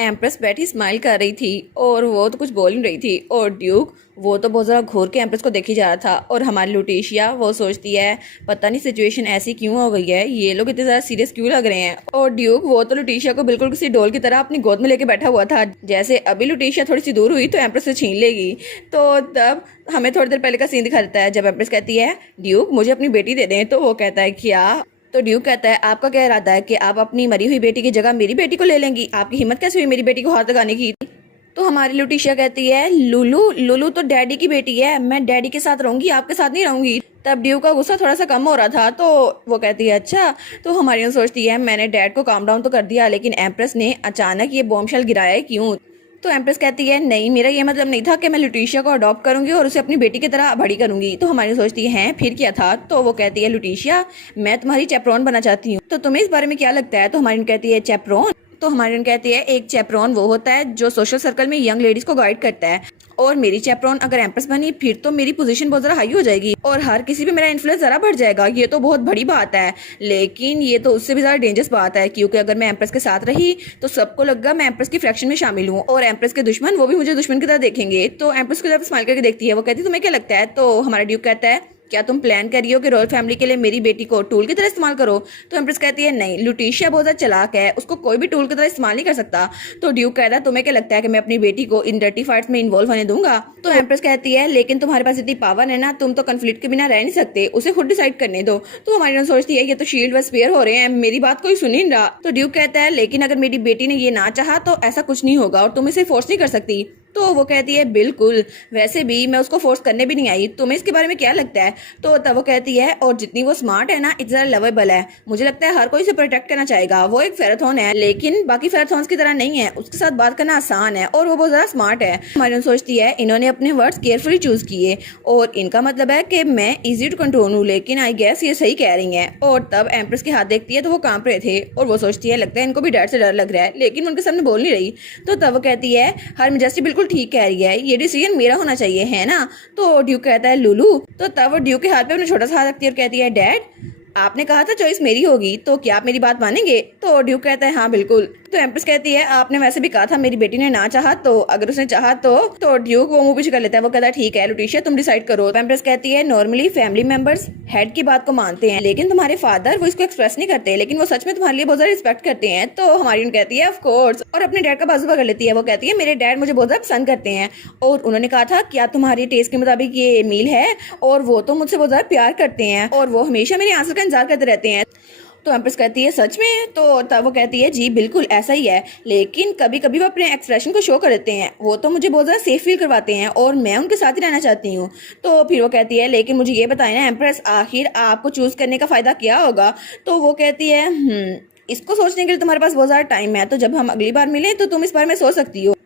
Empress बैठी smile कर रही थी और वो तो कुछ बोल नहीं रही थी। और ड्यूक वो तो बहुत ज़्यादा घूर के एम्प्रेस को देखी जा रहा था। और हमारी लुटेशिया वो सोचती है पता नहीं सिचुएशन ऐसी क्यों हो गई है, ये लोग इतने ज़्यादा सीरियस क्यों लग रहे हैं। और ड्यूक वो तो लुटेशिया को बिल्कुल किसी डॉल की तरह अपनी गोद में लेके बैठा हुआ था। जैसे अभी लुटेशिया थोड़ी सी दूर हुई तो एम्प्रेस से छीन लेगी। तो तब हमें थोड़ी देर पहले का सीन दिखा देता है जब एम्प्रेस कहती है ड्यूक मुझे अपनी बेटी दे दें। तो वो कहता है क्या? तो ड्यूक कहता है आपका क्या इरादा है कि आप अपनी मरी हुई बेटी की जगह मेरी बेटी को ले लेंगी? आपकी हिम्मत कैसे हुई मेरी बेटी को हाथ लगाने की? तो हमारी लुटिशिया कहती है लुलू लुलू तो डैडी की बेटी है, मैं डैडी के साथ रहूंगी, आपके साथ नहीं रहूंगी। तब ड्यूक का गुस्सा थोड़ा सा कम हो रहा था तो वो कहती है अच्छा। तो हमारी सोचती है मैंने डैड को काम डाउन तो कर दिया, लेकिन एम्प्रेस ने अचानक ये बॉम्बशेल गिराया है क्यों? तो एम्प्रेस कहती है नहीं मेरा ये मतलब नहीं था कि मैं लुटिशिया को अडॉप्ट करूंगी और उसे अपनी बेटी की तरह बड़ी करूंगी। तो हमारी सोचती है फिर क्या था? तो वो कहती है लुटिशिया मैं तुम्हारी चैपरॉन बनना चाहती हूँ, तो तुम्हें इस बारे में क्या लगता है? तो हमारी कहती है चैपरॉन? तो हमारी कहती है एक चैपरॉन वो होता है जो सोशल सर्कल में यंग लेडीज को गाइड करता है, और मेरी चैपरॉन अगर एम्प्रेस बनी फिर तो मेरी पोजीशन बहुत ज़रा हाई हो जाएगी और हर किसी पे मेरा इन्फ्लुएंस ज़रा बढ़ जाएगा। ये तो बहुत बड़ी बात है, लेकिन ये तो उससे भी ज़्यादा डेंजरस बात है क्योंकि अगर मैं एम्प्रेस के साथ रही तो सबको लगेगा मैं एम्प्रेस की फ्रैक्शन में शामिल हूँ और एम्प्रेस के दुश्मन वो भी मुझे दुश्मन की तरह देखेंगे। तो एम्प्रेस की तरफ स्माइल करके देखती है, वो कहती है तुम्हें क्या लगता है? तो हमारा ड्यूक कहता है क्या तुम प्लान कर रही हो कि रॉयल फैमिली के लिए मेरी बेटी को टूल की तरह इस्तेमाल करो? तो एम्प्रेस कहती है नहीं लुटिशिया बहुत ज्यादा चालाक है, उसको कोई भी टूल की तरह इस्तेमाल नहीं कर सकता। तो ड्यूक कहता है तुम्हें क्या लगता है कि मैं अपनी बेटी को इन डर्टी फाइट्स में इन्वॉल्व होने दूंगा? तो एम्प्रेस कहती है लेकिन तुम्हारे पास इतनी पावर है ना, तुम तो कन्फ्लिक्ट के बिना रह नहीं सकते, उसे खुद डिसाइड करने दो। तो हमारी सोचती है ये तो शील्ड व स्पेयर हो रहे हैं, मेरी बात कोई सुन ही नहीं रहा। तो ड्यूक कहता है लेकिन अगर मेरी बेटी ने ये ना चाहा तो ऐसा कुछ नहीं होगा और तुम इसे फोर्स नहीं कर सकती। तो वो कहती है बिल्कुल, वैसे भी मैं उसको फोर्स करने भी नहीं आई, तुम्हें इसके बारे में क्या लगता है? तो तब वो कहती है और जितनी वो स्मार्ट है ना इतना लवेबल है, मुझे लगता है हर कोई इसे प्रोटेक्ट करना चाहेगा। वो एक फेराथन है लेकिन बाकी फेराथन्स की तरह नहीं है, उसके साथ बात करना आसान है और वो बहुत ज्यादा स्मार्ट है। हमारी सोचती है इन्होंने अपने वर्ड्स केयरफुली चूज किए और इनका मतलब है कि मैं इजी टू कंट्रोल हूँ, लेकिन आई गेस ये सही कह रही है। और तब एम्प्रेस के हाथ देखती है तो वो कांप रहे थे और वो सोचती है लगता है इनको भी डर से डर लग रहा है, लेकिन उनके सामने बोल नहीं रही। तो तब वो कहती है हर मेजेस्टी बिल्कुल ठीक कह रही है, ये डिसीजन मेरा होना चाहिए है ना? तो ड्यूक कहता है लुलू। तो तब वो ड्यूक के हाथ पे अपना छोटा सा हाथ रखती है और कहती है डैड आपने कहा था चॉइस मेरी होगी, तो क्या आप मेरी बात मानेंगे? तो ड्यूक कहता है हाँ बिल्कुल। तो एम्प्रेस कहती है आपने वैसे भी कहा था मेरी बेटी ने ना चाहा, तो अगर उसने चाहा तो ड्यूक वो मुंह पीछे कर लेता है, वो कहता है ठीक है लुटिशिया तुम डिसाइड करो। तो एम्प्रेस कहती है नॉर्मली फैमिली मेंबर्स हेड की बात को मानते हैं, लेकिन तुम्हारे फादर वो इसको एक्सप्रेस नहीं करते, लेकिन वो सच में तुम्हारे लिए बहुत ज्यादा रिस्पेक्ट करते हैं। तो हमारी कहती है ऑफ कोर्स, और अपने डैड का बाजू पकड़ लेती है। वो कहती है मेरे डैड मुझे बहुत ज्यादा पसंद करते हैं और उन्होंने कहा था क्या तुम्हारी टेस्ट के मुताबिक ये मील है, और वो तो मुझसे बहुत ज्यादा प्यार करते हैं और वो हमेशा मेरे आंसर का इंतजार करते रहते हैं। तो एम्प्रेस कहती है सच में? तो तब वो कहती है जी बिल्कुल ऐसा ही है, लेकिन कभी कभी वो अपने एक्सप्रेशन को शो कर देते हैं, वो तो मुझे बहुत ज़्यादा सेफ फील करवाते हैं और मैं उनके साथ ही रहना चाहती हूँ। तो फिर वो कहती है लेकिन मुझे ये बताए ना एम्प्रेस आखिर आपको चूज करने का फ़ायदा क्या होगा? तो वो कहती है इसको सोचने के लिए तुम्हारे पास बहुत ज़्यादा टाइम है, तो जब हम अगली बार मिलें तो तुम इस बारे में सोच सकती हो,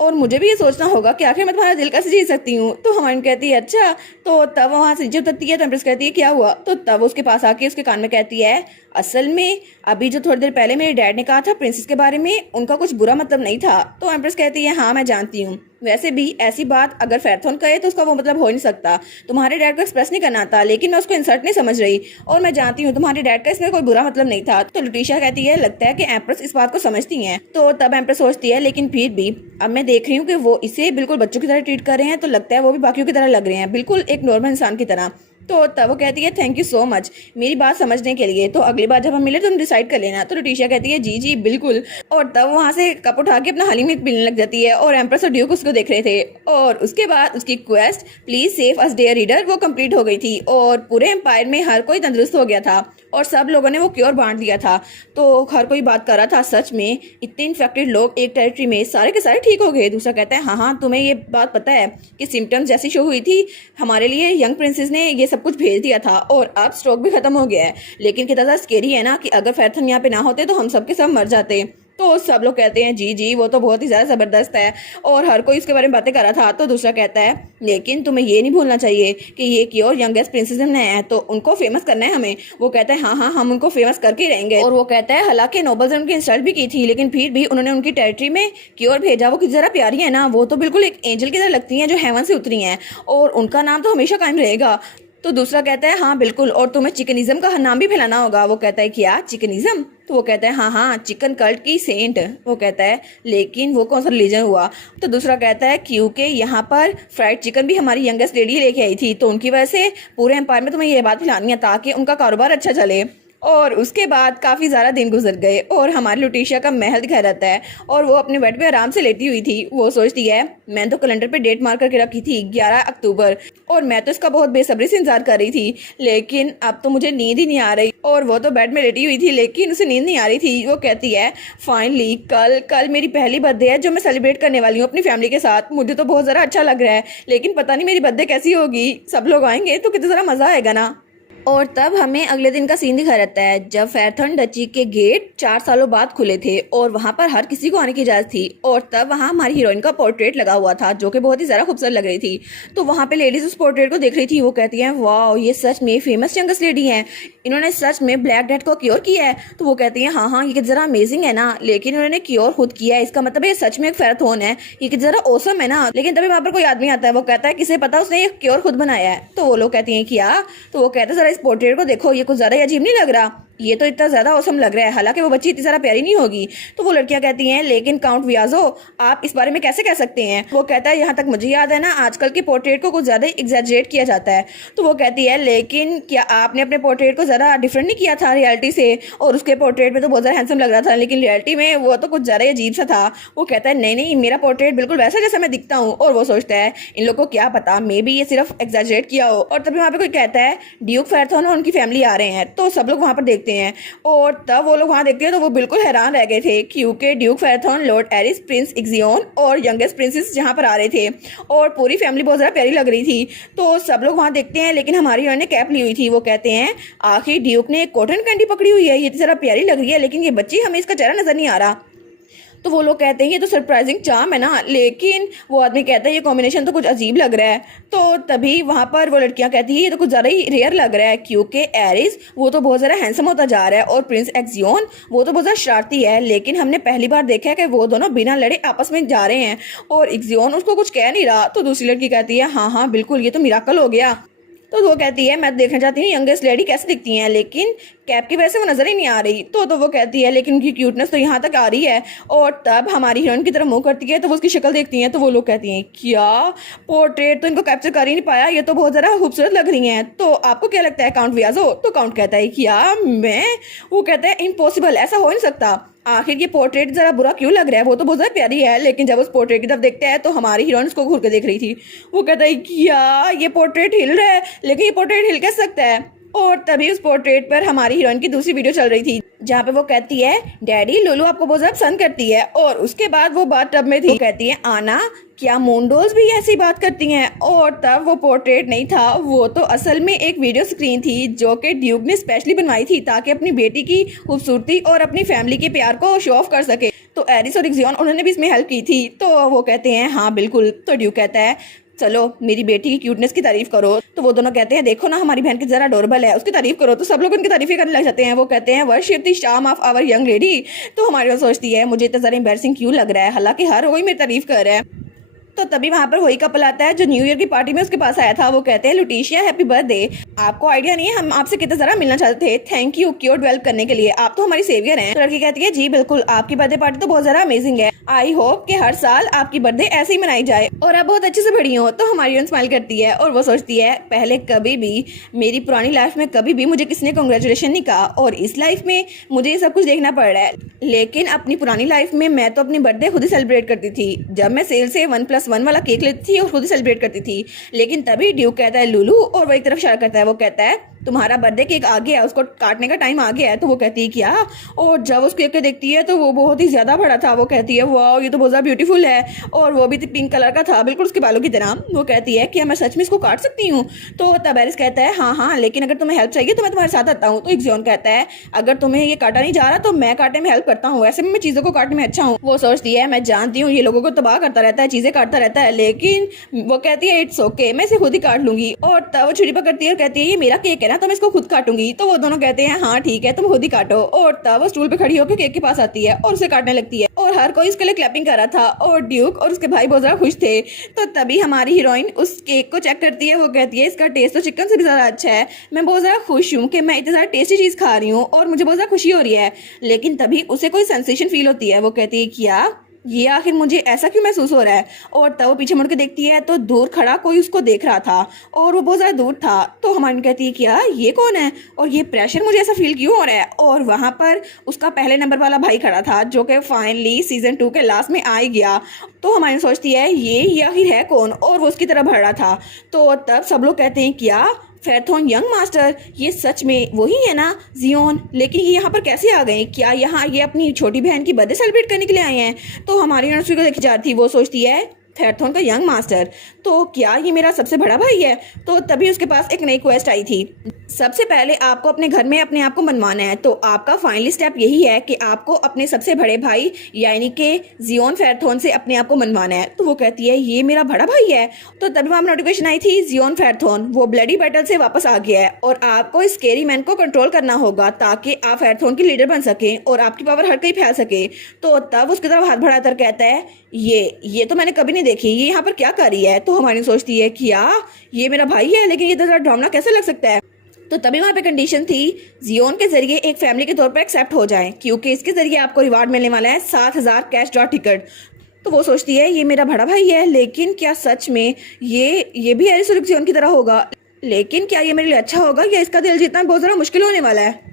और मुझे भी ये सोचना होगा कि आखिर मैं तुम्हारा दिल कैसे जीत सकती हूँ। तो हमारी कहती है अच्छा। तो तब वहाँ से नीचे उतरती है तो एम्प्रेस कहती है क्या हुआ? तो तब उसके पास आके उसके कान में कहती है असल में अभी जो थोड़ी देर पहले मेरे डैड ने कहा था प्रिंसेस के बारे में, उनका कुछ बुरा मतलब नहीं था। तो एम्प्रेस कहती है हाँ मैं जानती हूँ, वैसे भी ऐसी बात अगर फेराथन कहे तो उसका वो मतलब हो नहीं सकता, तुम्हारे डैड को एक्सप्रेस नहीं करना था, लेकिन मैं उसको इंसल्ट नहीं समझ रही और मैं जानती हूँ तुम्हारे डैड का इसमें कोई बुरा मतलब नहीं था। तो लुटिशिया कहती है लगता है कि एम्प्रेस इस बात को समझती हैं। तो तब एम्प्रेस सोचती है लेकिन फिर भी अब मैं देख रही हूँ कि वो इसे बिल्कुल बच्चों की तरह ट्रीट कर रहे हैं, तो लगता है वो भी बाकियों की तरह लग रहे हैं, बिल्कुल एक नॉर्मल इंसान की तरह। तो तब वो कहती है थैंक यू सो मच मेरी बात समझने के लिए, तो अगली बार जब हम मिले तो तुम डिसाइड कर लेना। तो लुटिशिया कहती है जी जी बिल्कुल, और तब वहाँ से कप उठा के अपना हली मिल्क पीने लग जाती है और एम्प्रेस और ड्यूक उसको देख रहे थे। और उसके बाद उसकी quest please save us dear reader वो कंप्लीट हो गई थी और पूरे एम्पायर में हर कोई तंदुरुस्त हो गया था और सब लोगों ने वो क्योर बांट दिया था। तो हर कोई बात कर रहा था सच में इतने इन्फेक्टेड लोग एक टेरिटरी में सारे के सारे ठीक हो गए। दूसरा कहता है हाँ तुम्हें ये बात पता है कि सिम्टम्स जैसी शो हुई थी हमारे लिए यंग प्रिंसेस ने ये सब कुछ भेज दिया था और अब स्ट्रोक भी खत्म हो गया है, लेकिन कितना ज़्यादा स्केरी है ना कि अगर फेराथन यहाँ पे ना होते तो हम सबके सब मर जाते। तो सब लोग कहते हैं जी जी वो तो बहुत ही ज़्यादा ज़बरदस्त है और हर कोई इसके बारे में बातें कर रहा था। तो दूसरा कहता है लेकिन तुम्हें ये नहीं भूलना चाहिए कि ये क्योर यंगेस्ट प्रिंसेस ने है तो उनको फेमस करना है हमें। वो कहता है हाँ हाँ हम उनको फेमस करके ही रहेंगे। और वो कहता है हालांकि नोबल्स ने उनकी इंसल्ट भी की थी लेकिन फिर भी उन्होंने उनकी टेरिटरी में क्योर भेजा, वो किसी तरह प्यारी है ना, वो तो बिल्कुल एक एंजल की तरह लगती हैं जो हेवन से उतरी हैं और उनका नाम तो हमेशा कायम रहेगा। तो दूसरा कहता है हाँ बिल्कुल, और तुम्हें चिकनिज्म का नाम भी फैलाना होगा। वो कहता है क्या चिकनिज्म? तो वो कहता है हाँ हाँ चिकन कल्ट की सेंट। वो कहता है लेकिन वो कौन सा रिलीजन हुआ। तो दूसरा कहता है क्योंकि यहाँ पर फ्राइड चिकन भी हमारी यंगेस्ट लेडी लेके आई थी, तो उनकी वजह से पूरे एम्पायर में तुम्हें ये बात फैलानी है ताकि उनका कारोबार अच्छा चले। और उसके बाद काफ़ी ज़्यादा दिन गुजर गए और हमारी लुटीशिया का महल दिखाया रहता है और वो अपने बेड पे आराम से लेटी हुई थी। वो सोचती है मैंने तो कैलेंडर पे डेट मार करके रखी थी 11 अक्टूबर और मैं तो इसका बहुत बेसब्री से इंतजार कर रही थी, लेकिन अब तो मुझे नींद ही नहीं आ रही। और वो तो बेड में लेटी हुई थी लेकिन उसे नींद नहीं आ रही थी। वो कहती है फाइनली कल मेरी पहली बर्थडे है जो मैं सेलिब्रेट करने वाली हूँ अपनी फैमिली के साथ। मुझे तो बहुत ज़्यादा अच्छा लग रहा है, लेकिन पता नहीं मेरी बर्थडे कैसी होगी, सब लोग आएंगे तो कितना ज़्यादा मज़ा आएगा ना। और तब हमें अगले दिन का सीन दिखाया रहता है जब फेयरथॉर्न डची के गेट 4 सालों बाद खुले थे और वहां पर हर किसी को आने की इजाजत थी। और तब वहां हमारी हीरोइन का पोर्ट्रेट लगा हुआ था जो कि बहुत ही ज्यादा खूबसूरत लग रही थी। तो वहां पे लेडीज उस पोर्ट्रेट को देख रही थी। वो कहती हैं वाह ये सच में फेमस यंगेस्ट लेडी हैं, इन्होंने सच में ब्लैक डेथ को क्योर किया है। तो वो कहती हैं हाँ ये जरा अमेजिंग है ना, लेकिन उन्होंने क्योर खुद किया है, इसका मतलब ये सच में एक फेयरथॉर्न है, ये जरा औसम है ना। लेकिन तभी वहां पर कोई आदमी आता है, वो कहता है किसे पता उसने ये क्योर खुद बनाया है। तो वो लोग कहती हैं क्या। तो वो कहते हैं जरा इस पोर्ट्रेट को देखो, ये कुछ ज्यादा ही अजीब नहीं लग रहा, ये तो इतना ज्यादा औसम लग रहा है, हालांकि वो बच्ची इतनी ज्यादा प्यारी नहीं होगी। तो वो लड़कियां कहती हैं लेकिन काउंट वियाजो आप इस बारे में कैसे कह सकते हैं। वो कहता है यहाँ तक मुझे याद है ना आजकल के पोर्ट्रेट को कुछ ज्यादा एग्जैजरेट किया जाता है। तो वो कहती है लेकिन क्या आपने अपने पोर्ट्रेट को ज्यादा डिफरेंट नहीं किया था रियलिटी से, और उसके पोर्ट्रेट में तो बहुत ज्यादा हैंडसम लग रहा था लेकिन रियलिटी में वो तो कुछ ज्यादा अजीब सा था। वो कहता है नहीं मेरा पोर्ट्रेट बिल्कुल वैसा जैसा मैं दिखता हूँ। और वो सोचता है इन लोग को क्या पता, मे बी ये सिर्फ एग्जैजरेट किया हो। और तभी वहाँ पे कोई कहता है ड्यूक फेयरथॉर्न और उनकी फैमिली आ रहे हैं। तो सब लोग वहाँ पर देखते हैं और तब वो लोग वहां देखते हैं तो वो बिल्कुल हैरान रह गए थे क्योंकि ड्यूक फेयरथॉर्न, लॉर्ड एरिस, प्रिंस इक्जियोन और यंगेस्ट प्रिंसेस जहां पर आ रहे थे और पूरी फैमिली बहुत ज़्यादा प्यारी लग रही थी। तो सब लोग वहां देखते हैं लेकिन हमारी हीरोइन ने कैप ली हुई थी। वो कहते हैं आखिर ड्यूक ने एक कॉटन कैंडी पकड़ी हुई है, ये तो ज़रा प्यारी लग रही है, लेकिन ये बच्ची हमें इसका चेहरा नजर नहीं आ रहा। तो वो लोग कहते हैं ये तो सरप्राइजिंग चार्म है ना, लेकिन वो आदमी कहता है ये कॉम्बिनेशन तो कुछ अजीब लग रहा है। तो तभी वहां पर वो लड़कियां कहती है ये तो कुछ ज़्यादा ही रेयर लग रहा है क्योंकि एरिस वो तो बहुत ज़्यादा हैंडसम होता जा रहा है और प्रिंस एक्जियोन वो तो बहुत ज़्यादा शरारती है, लेकिन हमने पहली बार देखा है कि वो दोनों बिना लड़े आपस में जा रहे हैं और एक्जियोन उसको कुछ कह नहीं रहा। तो दूसरी लड़की कहती है हाँ बिल्कुल ये तो मिराकल हो गया। तो वो कहती है मैं देखना चाहती हूँ यंगेस्ट लेडी कैसे दिखती हैं, लेकिन कैप की वजह से वो नजर ही नहीं आ रही। तो वो कहती है लेकिन उनकी क्यूटनेस तो यहाँ तक आ रही है। और तब हमारी हीरोइन की तरफ मुंह करती है तो वो उसकी शक्ल देखती हैं। तो वो लोग कहती हैं क्या पोर्ट्रेट तो इनको कैप्चर कर ही नहीं पाया, ये तो बहुत ज़्यादा खूबसूरत लग रही हैं। तो आपको क्या लगता है काउंट वियाजो। तो काउंट कहता है क्या मैं। वो कहता है इम्पॉसिबल, ऐसा हो नहीं सकता, आखिर ये पोर्ट्रेट जरा बुरा क्यों लग रहा है, वो तो बहुत ज्यादा प्यारी है। लेकिन जब उस पोर्ट्रेट की तरफ देखते हैं तो हमारी हीरोइन उसको घूर के देख रही थी। वो कहता है क्या ये पोर्ट्रेट हिल रहा है, लेकिन ये पोर्ट्रेट हिल कैसे सकता है। और तभी उस पोर्ट्रेट पर हमारी हीरोइन की दूसरी वीडियो चल रही थी जहाँ पे वो कहती है डैडी लुलू आपको बहुत ज्यादा पसंद करती है। और उसके बाद वो बात टब में थी, वो कहती है आना क्या मूनडोल्स भी ऐसी बात करती हैं। और तब वो पोर्ट्रेट नहीं था, वो तो असल में एक वीडियो स्क्रीन थी जो कि ड्यूक ने स्पेशली बनवाई थी ताकि अपनी बेटी की खूबसूरती और अपनी फैमिली के प्यार को शो ऑफ कर सके। तो एरिस और एक्जियोन उन्होंने भी इसमें हेल्प की थी। तो वो कहते हैं हाँ बिल्कुल। तो ड्यूक कहता है चलो मेरी बेटी की क्यूटनेस की तारीफ करो। तो वो दोनों कहते हैं देखो ना हमारी बहन की जरा अडोरेबल है, उसकी तारीफ करो। तो सब लोग उनकी तारीफें करने लग जाते हैं। वो कहते हैं worship the charm of our young lady. तो हमारी सोचती है मुझे इतना ज़्यादा एम्बैरसिंग क्यों लग रहा है, हालांकि हर कोई मेरी तारीफ कर रहा है। तो तभी वहां पर वही कपल आता है जो न्यू ईयर की पार्टी में उसके पास आया था। वो कहते हैं लुटीशिया हैप्पी बर्थडे, आपको आइडिया नहीं है हम आपसे कितना जरा मिलना चाहते थे, थैंक यू क्योर डेवलप करने के लिए, आप तो हमारी सेवियर हैं। तो लड़की कहती है जी बिल्कुल, आपकी बर्थडे पार्टी तो बहुत ज्यादा अमेजिंग है, आई होप कि हर साल आपकी बर्थडे ऐसे ही मनाई जाए और आप बहुत अच्छे से बड़ी हो। तो हमारी हीरोइन स्माइल करती है और वो सोचती है पहले कभी भी मेरी पुरानी लाइफ में कभी भी मुझे किसी ने कांग्रेचुलेशन नहीं कहा और इस लाइफ में मुझे ये सब कुछ देखना पड़ रहा है। लेकिन अपनी पुरानी लाइफ में मैं तो अपनी बर्थडे खुद ही सेलिब्रेट करती थी, जब मैं सेल से 1+1 वाला केक लेती थी और खुद ही सेलिब्रेट करती थी। लेकिन तभी ड्यूक कहता है लुलू और वो एक तरफ इशारा करता है। वो कहता है तुम्हारा बर्थडे केक आ गया है, उसको काटने का टाइम आ गया है। तो वो कहती है क्या। और जब उस केक को देखती है तो वो बहुत ही ज्यादा बड़ा था। वो कहती है वाह ये तो बहुत ज्यादा ब्यूटीफुल है और वो भी पिंक कलर का था बिल्कुल उसके बालों की तरह। वो कहती है क्या मैं सच में इसको काट सकती हूँ। तो तब एरिस कहता है हाँ लेकिन अगर तुम्हें हेल्प चाहिए तो मैं तुम्हारे साथ आता हूँ। तो एक्जियोन कहता है अगर तुम्हें ये काटा नहीं जा रहा तो मैं काटने में हेल्प करता हूँ, वैसे भी मैं चीजों को काटने में अच्छा हूँ। वो सोचती है मैं जानती हूँ ये लोगों को तबाह करता रहता है, चीजें काटता रहता है, लेकिन वो कहती है इट्स ओके मैं इसे खुद ही काट लूंगी। और तब वो छुरी पकड़ती है और कहती है ये मेरा केक है ना तो मैं इसको खुद काटूंगी। तो वो दोनों कहते हैं हाँ ठीक है तुम खुद ही काटो। और तब वो स्टूल पे खड़ी होकर केक के पास आती है और उसे काटने लगती है और हर कोई उसके लिए क्लैपिंग कर रहा था और ड्यूक और उसके भाई बहुत ज़्यादा खुश थे। तो तभी हमारी हीरोइन उस केक को चेक करती है। वो कहती है इसका टेस्ट तो चिकन से भी ज़्यादा अच्छा है, मैं बहुत ज़्यादा खुश हूँ कि मैं इतनी ज़्यादा टेस्टी चीज़ खा रही हूँ और मुझे बहुत ज़्यादा खुशी हो रही है। लेकिन तभी उसे कोई सेंसेशन फील होती है। वो कहती है क्या ये आखिर मुझे ऐसा क्यों महसूस हो रहा है। और तब वो पीछे मुड़ के देखती है तो दूर खड़ा कोई उसको देख रहा था और वो बहुत ज़्यादा दूर था। तो हमारी कहती है क्या ये कौन है और ये प्रेशर मुझे ऐसा फील क्यों हो रहा है। और वहाँ पर उसका पहले नंबर वाला भाई खड़ा था जो कि फाइनली सीजन 2 के लास्ट में आ ही गया। तो हमारी सोचती है ये आखिर है कौन और वो उसकी तरफ बढ़ रहा था। तो तब सब लोग कहते हैं क्या फेरथॉन यंग मास्टर, ये सच में वही है ना जियोन, लेकिन ये यहाँ पर कैसे आ गए, क्या यहाँ ये अपनी छोटी बहन की बर्थडे सेलिब्रेट करने के लिए आए हैं। तो हमारी नर्सरी को देखी जाती, वो सोचती है फेरथॉन का यंग मास्टर, तो क्या ये मेरा सबसे बड़ा भाई है। तो तभी उसके पास एक नई क्वेस्ट आई थी। सबसे पहले आपको अपने घर में अपने आप को मनवाना है। तो आपका फाइनली स्टेप यही है कि आपको अपने सबसे बड़े भाई यानी कि जियोन फेरथॉन से अपने आप को मनवाना है। तो वो कहती है ये मेरा बड़ा भाई है। तो तभी वहाँ नोटिफिकेशन आई थी जियोन फेरथॉन वो ब्लडी बैटल से वापस आ गया है और आपको स्केरी मैन को कंट्रोल करना होगा ताकि आप फेरथॉन की लीडर बन सकें और आपकी पावर हर कहीं फैल सके। तो तब उसकी तरफ हाथ बढ़ाकर कहता है ये तो मैंने कभी नहीं देखी, ये यहाँ पर क्या कर रही है। तो हमारी सोचती है क्या ये मेरा भाई है, लेकिन ये तो ड्रामा कैसे लग सकता है। तो तभी वहाँ पे कंडीशन थी जियोन के जरिए एक फैमिली के तौर पर एक्सेप्ट हो जाए क्योंकि इसके जरिए आपको रिवार्ड मिलने वाला है 7,000 कैश ड्रॉ टिकट। तो वो सोचती है ये मेरा बड़ा भाई है, लेकिन क्या सच में ये भी एरिस जियोन की तरह होगा, लेकिन क्या ये मेरे लिए अच्छा होगा या इसका दिल जीतना बहुत ज़्यादा मुश्किल होने वाला है।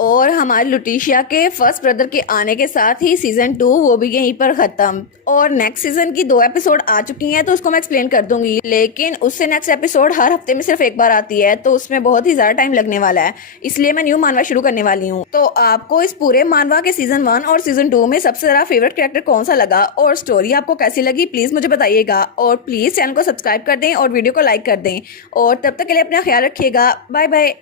और हमारी लुटिशिया के फर्स्ट ब्रदर के आने के साथ ही सीजन 2 वो भी यहीं पर खत्म और नेक्स्ट सीजन की 2 एपिसोड आ चुकी हैं तो उसको मैं एक्सप्लेन कर दूंगी। लेकिन उससे नेक्स्ट एपिसोड हर हफ्ते में सिर्फ एक बार आती है तो उसमें बहुत ही ज्यादा टाइम लगने वाला है, इसलिए मैं न्यू मानवा शुरू करने वाली हूँ। तो आपको इस पूरे मानवा के सीजन 1 और सीजन 2 में सबसे ज्यादा फेवरेट कैरेक्टर कौन सा लगा और स्टोरी आपको कैसी लगी प्लीज मुझे बताइएगा और प्लीज चैनल को सब्सक्राइब कर दें और वीडियो को लाइक कर दें। और तब तक के लिए अपना ख्याल रखिएगा। Bye bye.